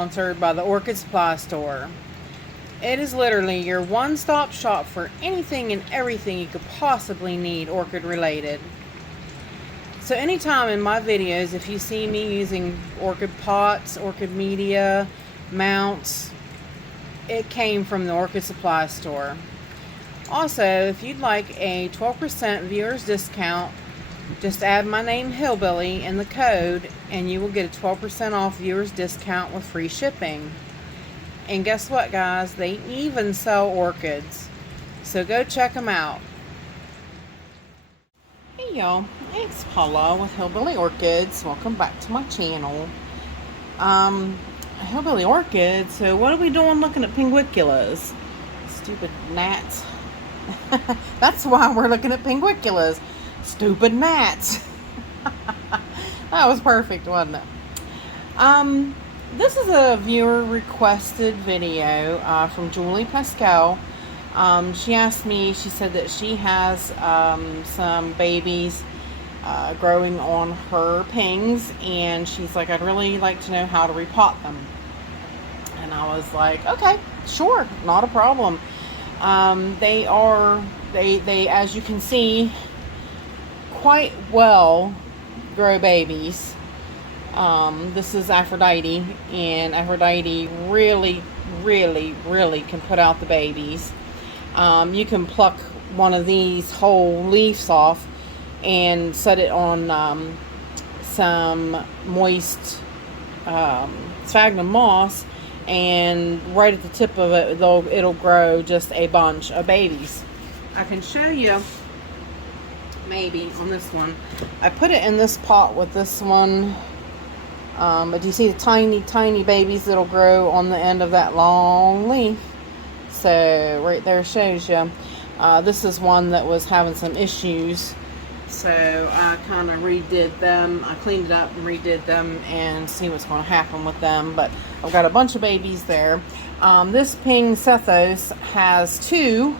sponsored by the Orchid Supply Store. It is literally your one-stop shop for anything and everything you could possibly need orchid related. So anytime in my videos, if you see me using orchid pots, orchid media, mounts, it came from the Orchid Supply Store. Also, if you'd like a 12% viewers discount, just add my name Hillbilly in the code and you will get a 12% off viewers discount with free shipping. And guess what, guys? They even sell orchids. So go check them out. Hey y'all, it's Paula with Hillbilly Orchids. Welcome back to my channel. Hillbilly Orchids. So what are we doing looking at Pinguiculas? Stupid gnats. That's why we're looking at Pinguiculas. Stupid gnats. That was perfect, wasn't it? This is a viewer requested video from Julie Pascal. She asked me, she said that she has some babies growing on her pings, and she's like, I'd really like to know how to repot them. And I was like, okay, sure, not a problem. They as you can see, quite well grow babies. This is Aphrodite, and Aphrodite really can put out the babies. You can pluck one of these whole leaves off and set it on some moist sphagnum moss, and right at the tip of it, it'll grow just a bunch of babies. I can show you maybe on this one. I put it in this pot with this one. But you see the tiny babies that'll grow on the end of that long leaf. So right there shows you. This is one that was having some issues. So I kind of redid them. I cleaned it up and redid them and see what's going to happen with them. But I've got a bunch of babies there. This Ping Sethos has 2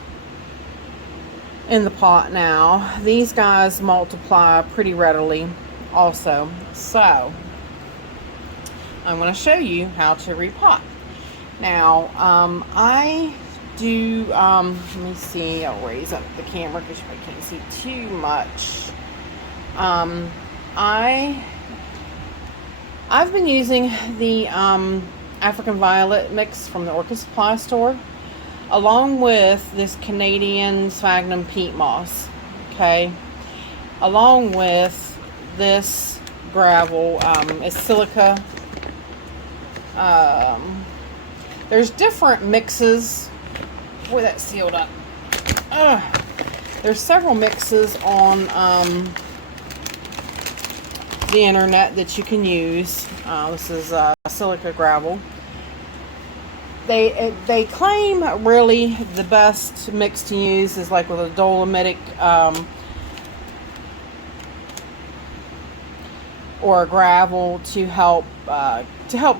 in the pot now. These guys multiply pretty readily also. So I'm going to show you how to repot. Now, I do, let me see, I'll raise up the camera because I can't see too much. I've been using the African Violet mix from the Orchid Supply Store, along with this Canadian sphagnum peat moss, okay, along with this gravel. It's silica. There's different mixes. Boy, that's sealed up. There's several mixes on the internet that you can use. This is silica gravel. They claim really the best mix to use is like with a dolomitic or a gravel to help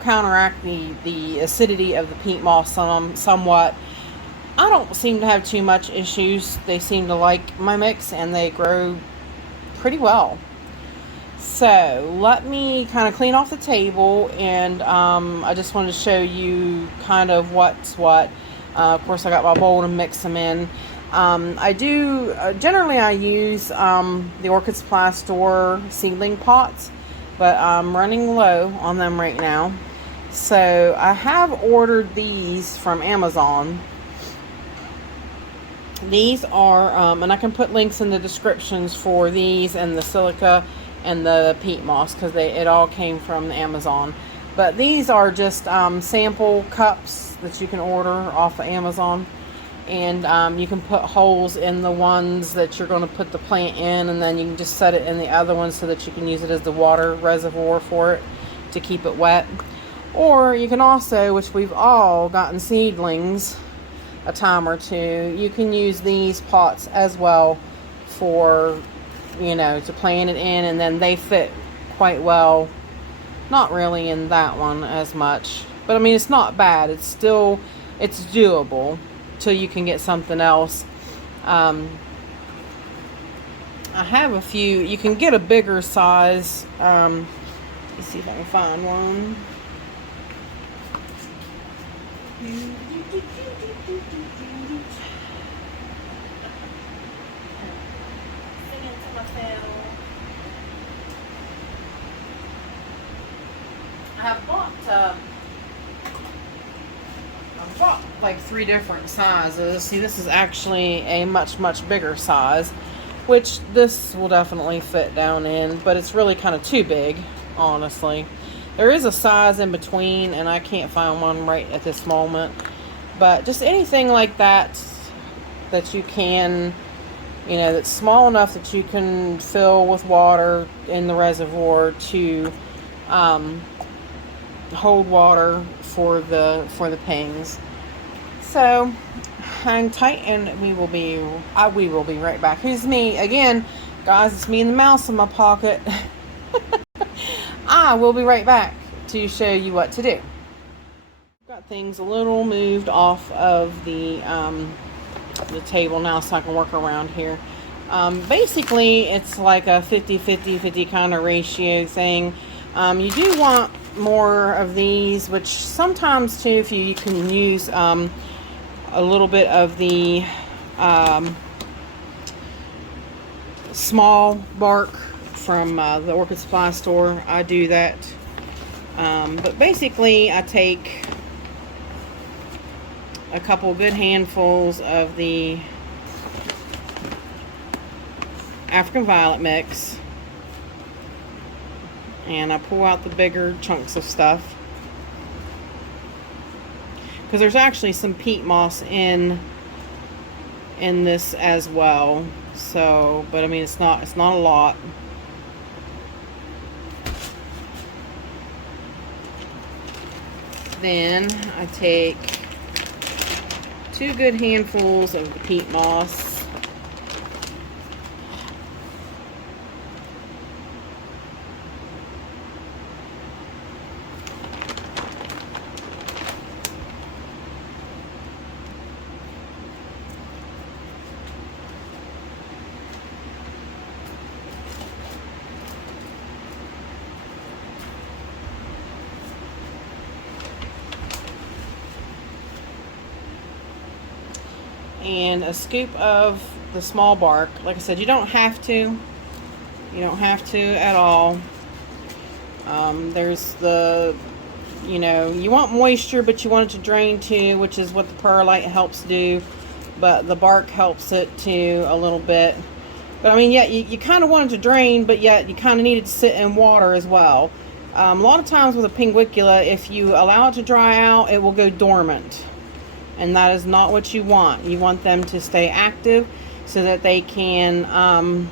counteract the acidity of the peat moss somewhat. I don't seem to have too much issues. They seem to like my mix and they grow pretty well. So let me kind of clean off the table, and I just wanted to show you kind of what's what. Of course, I got my bowl to mix them in. I do generally I use the Orchid Supply Store seedling pots, but I'm running low on them right now. So I have ordered these from Amazon. These are, and I can put links in the descriptions for these and the silica and the peat moss, because it all came from Amazon. But these are just sample cups that you can order off of Amazon. And you can put holes in the ones that you're going to put the plant in, and then you can just set it in the other ones so that you can use it as the water reservoir for it to keep it wet. Or you can also, which we've all gotten seedlings a time or two, you can use these pots as well for, you know, to plant it in, and then they fit quite well. Not really in that one as much, but I mean, it's not bad. It's doable till you can get something else. I have a few. You can get a bigger size. Let's see if I can find one. I've bought like 3 different sizes. See, this is actually a much bigger size, which this will definitely fit down in, but it's really kind of too big, honestly. There is a size in between, and I can't find one right at this moment. But just anything like that that you can, you know, that's small enough that you can fill with water in the reservoir to hold water for the pings. So hang tight, and we will be right back. Here's me again, guys. It's me and the mouse in my pocket. I will be right back to show you what to do. Got things a little moved off of the table now, so I can work around here. Basically, it's like a 50-50 kind of ratio thing. You do want more of these, which sometimes too, if you can use a little bit of the small bark from the orchid supply store. I do that, but basically I take a couple good handfuls of the African violet mix, and I pull out the bigger chunks of stuff, because there's actually some peat moss in this as well. So, but I mean, it's not a lot. Then I take 2 good handfuls of the peat moss. And a scoop of the small bark. Like I said, you don't have to. You don't have to at all. There's the, you know, you want moisture, but you want it to drain too, which is what the perlite helps do. But the bark helps it too a little bit. But I mean, yeah, you kind of want it to drain, but yet you kind of need it to sit in water as well. A lot of times with a Pinguicula, if you allow it to dry out, it will go dormant. And that is not what you want. You want them to stay active so that they can,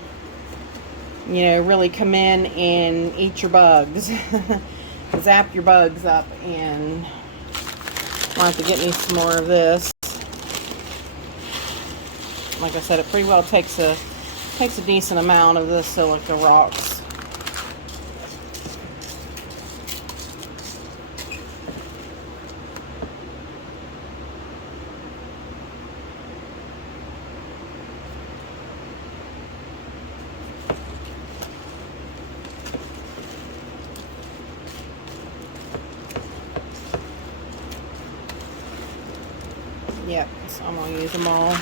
you know, really come in and eat your bugs. Zap your bugs up. And I'll have to get me some more of this. Like I said, it pretty well takes a decent amount of the silica rocks. Yep, so I'm going to use them all.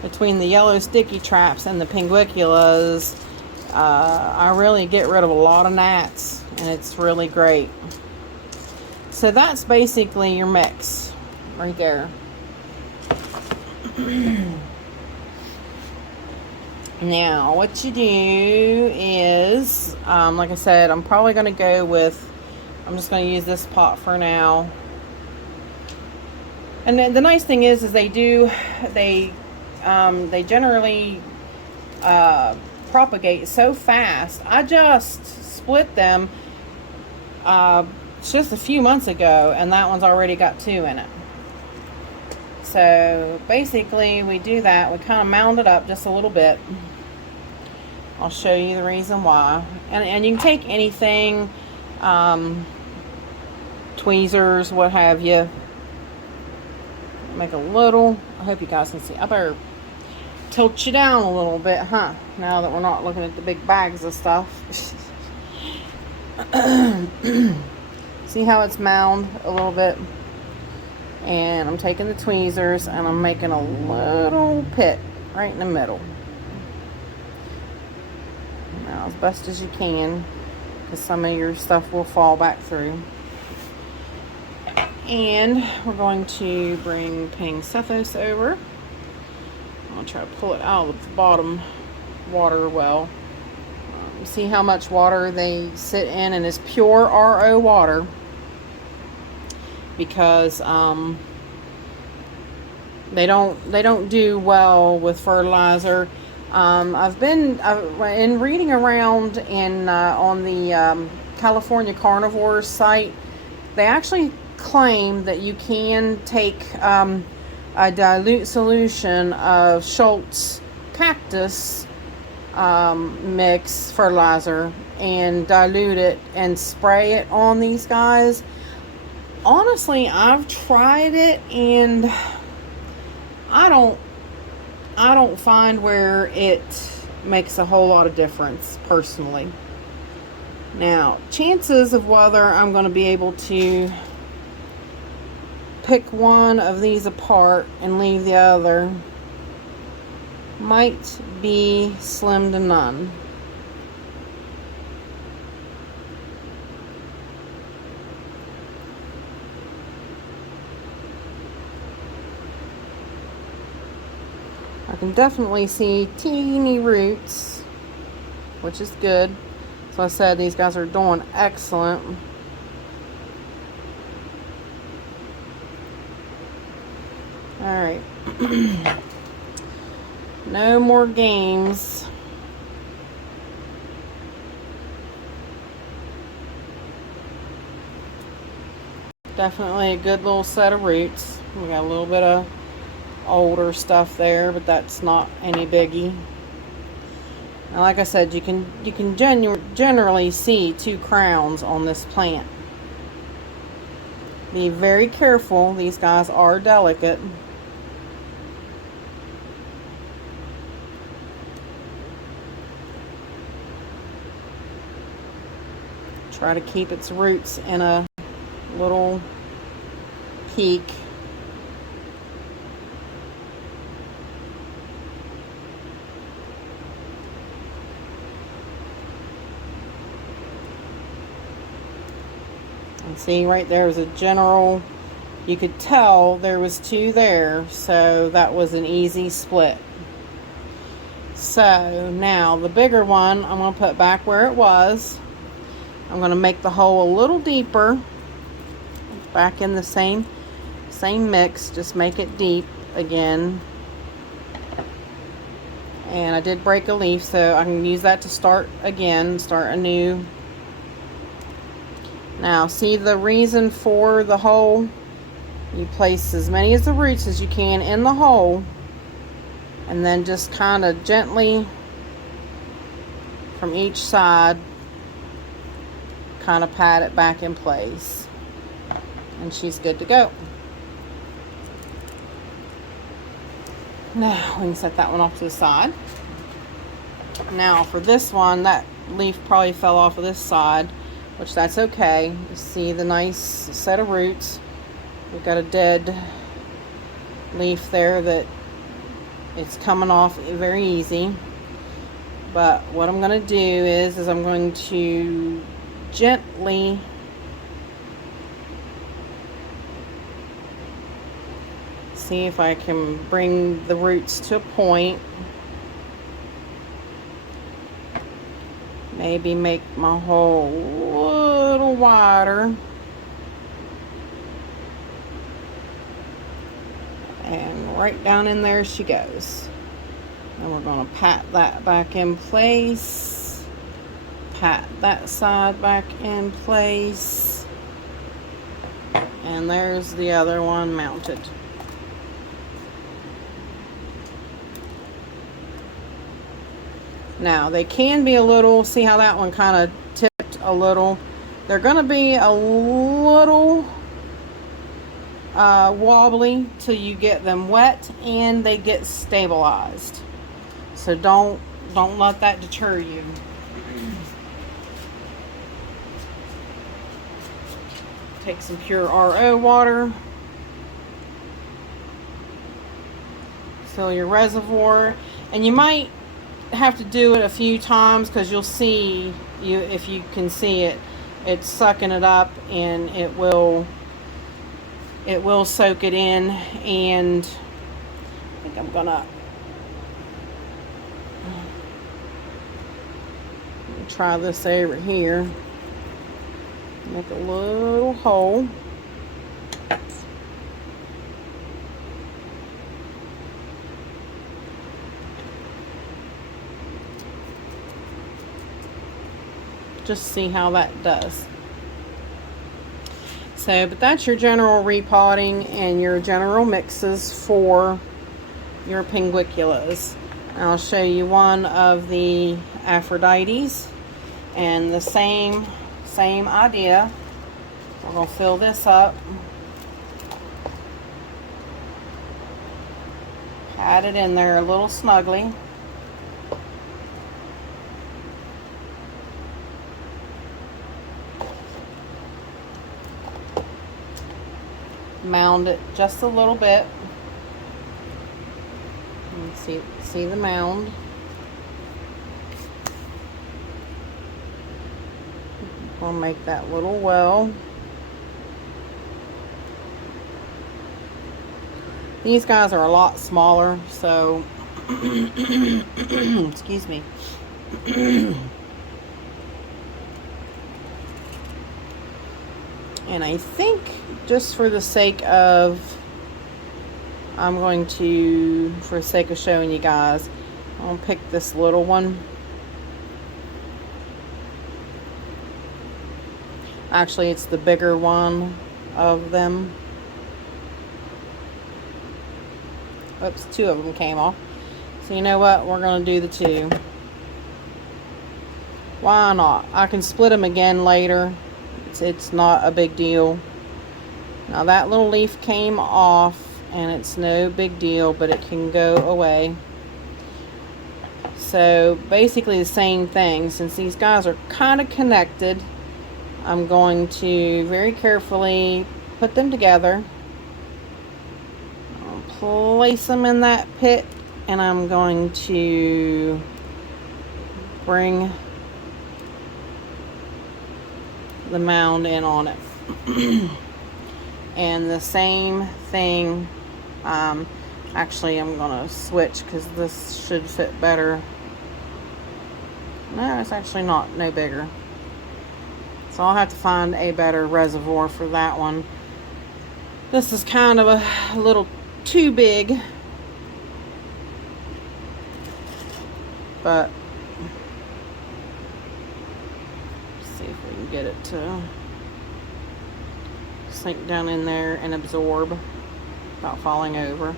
Between the yellow sticky traps and the Pinguiculas, I really get rid of a lot of gnats, and it's really great. So that's basically your mix right there. Now, what you do is, like I said, I'm probably going to go with, I'm just going to use this pot for now. And then the nice thing is they generally propagate so fast. I just split them just a few months ago, and that one's already got 2 in it. So basically we do that. We kind of mound it up just a little bit. I'll show you the reason why. And you can take anything, tweezers, what have you. Make a little, I hope you guys can see. I better tilt you down a little bit, huh? Now that we're not looking at the big bags of stuff. See how it's mound a little bit? And I'm taking the tweezers and I'm making a little pit right in the middle. Now, as best as you can, because some of your stuff will fall back through. And we're going to bring Pinguicula over. I'll try to pull it out of the bottom water well. See how much water they sit in, and it's pure RO water, because they don't do well with fertilizer. I've been in reading around in on the California Carnivores site. They actually claim that you can take a dilute solution of Schultz cactus mix fertilizer and dilute it and spray it on these guys. Honestly, I've tried it and I don't find where it makes a whole lot of difference personally. Now, chances of whether I'm going to be able to pick one of these apart and leave the other might be slim to none. I can definitely see teeny roots, which is good. So I said these guys are doing excellent. Alright. No more games. Definitely a good little set of roots. We got a little bit of older stuff there, but that's not any biggie. Now, like I said, you can generally see two crowns on this plant. Be very careful. These guys are delicate. Try to keep its roots in a little peak. And see, right there is a general, you could tell there was two there, so that was an easy split. So now the bigger one I'm going to put back where it was. I'm going to make the hole a little deeper, back in the same mix, just make it deep again. And I did break a leaf, so I can use that to start anew. Now, see the reason for the hole? You place as many of the roots as you can in the hole, and then just kind of gently from each side kind of pat it back in place, and she's good to go. Now we can set that one off to the side. Now for this one, that leaf probably fell off of this side, which that's okay. You see the nice set of roots. We've got a dead leaf there that it's coming off very easy. But what I'm going to do is I'm going to gently see if I can bring the roots to a point. Maybe make my hole a little wider. And right down in there she goes. And we're going to pat that back in place. Pat that side back in place. And there's the other one mounted. Now, they can be a little, see how that one kind of tipped a little. They're going to be a little wobbly till you get them wet and they get stabilized. So don't let that deter you. Take some pure RO water. Fill your reservoir, and you might have to do it a few times because you'll see, if you can see it, it's sucking it up, and it will soak it in. And I think I'm gonna try this over here. Make a little hole. Just see how that does. So, but that's your general repotting and your general mixes for your Pinguiculas. I'll show you one of the Aphrodites, and the same idea. We're going to fill this up, pat it in there a little snugly. Mound it just a little bit. See the mound. I'll make that little well. These guys are a lot smaller, so excuse me. And I think, just for the sake of, for the sake of showing you guys, I'll pick this little one. Actually, it's the bigger one of them. Oops, two of them came off. So you know what? We're going to do the two. Why not? I can split them again later. It's not a big deal. Now that little leaf came off, and it's no big deal, but it can go away. So basically the same thing. Since these guys are kind of connected, I'm going to very carefully put them together. I'll place them in that pit, and I'm going to bring the mound in on it. And the same thing, actually I'm gonna switch because this should fit better. No, it's actually no bigger. So I'll have to find a better reservoir for that one. This is kind of a little too big, but let's see if we can get it to sink down in there and absorb without falling over.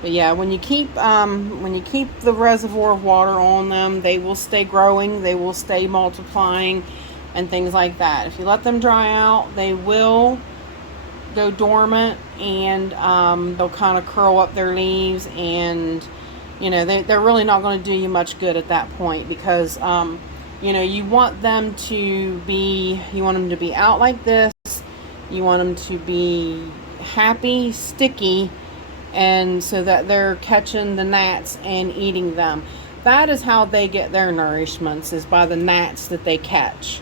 But yeah, when you keep the reservoir of water on them, they will stay growing, they will stay multiplying, and things like that. If you let them dry out, they will go dormant, and they'll kind of curl up their leaves, and you know, they're really not going to do you much good at that point, because you know, you want them to be out like this. You want them to be happy, sticky, and so that they're catching the gnats and eating them. That is how they get their nourishments, is by the gnats that they catch.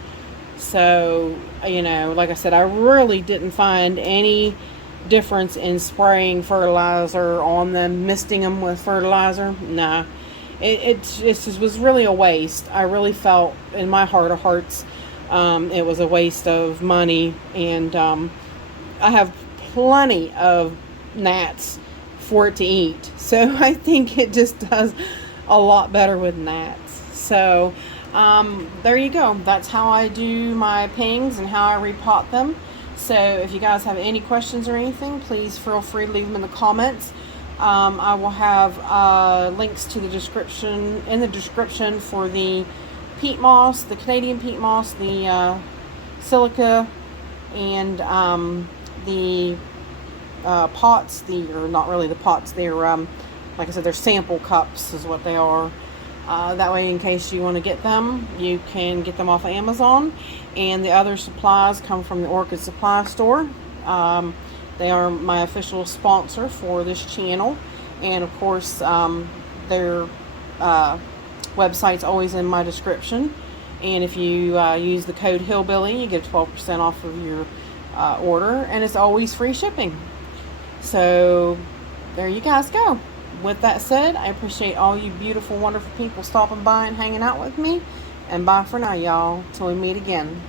So, you know, like I said, I really didn't find any difference in spraying fertilizer on them, misting them with fertilizer. Nah. It just was really a waste. I really felt, in my heart of hearts, it was a waste of money. And I have plenty of gnats for it to eat. So I think it just does a lot better with gnats. So there you go. That's how I do my pings and how I repot them. So if you guys have any questions or anything, please feel free to leave them in the comments. I will have links to the description for the peat moss, the Canadian peat moss, the silica, and the pots. Or not really the pots. They're like I said, they're sample cups is what they are. That way, in case you want to get them, you can get them off of Amazon. And the other supplies come from the Orchid Supply Store. They are my official sponsor for this channel. And of course, their website's always in my description. And if you use the code Hillbilly, you get 12% off of your order. And it's always free shipping. So there you guys go. With that said, I appreciate all you beautiful, wonderful people stopping by and hanging out with me. And bye for now, y'all. Till we meet again.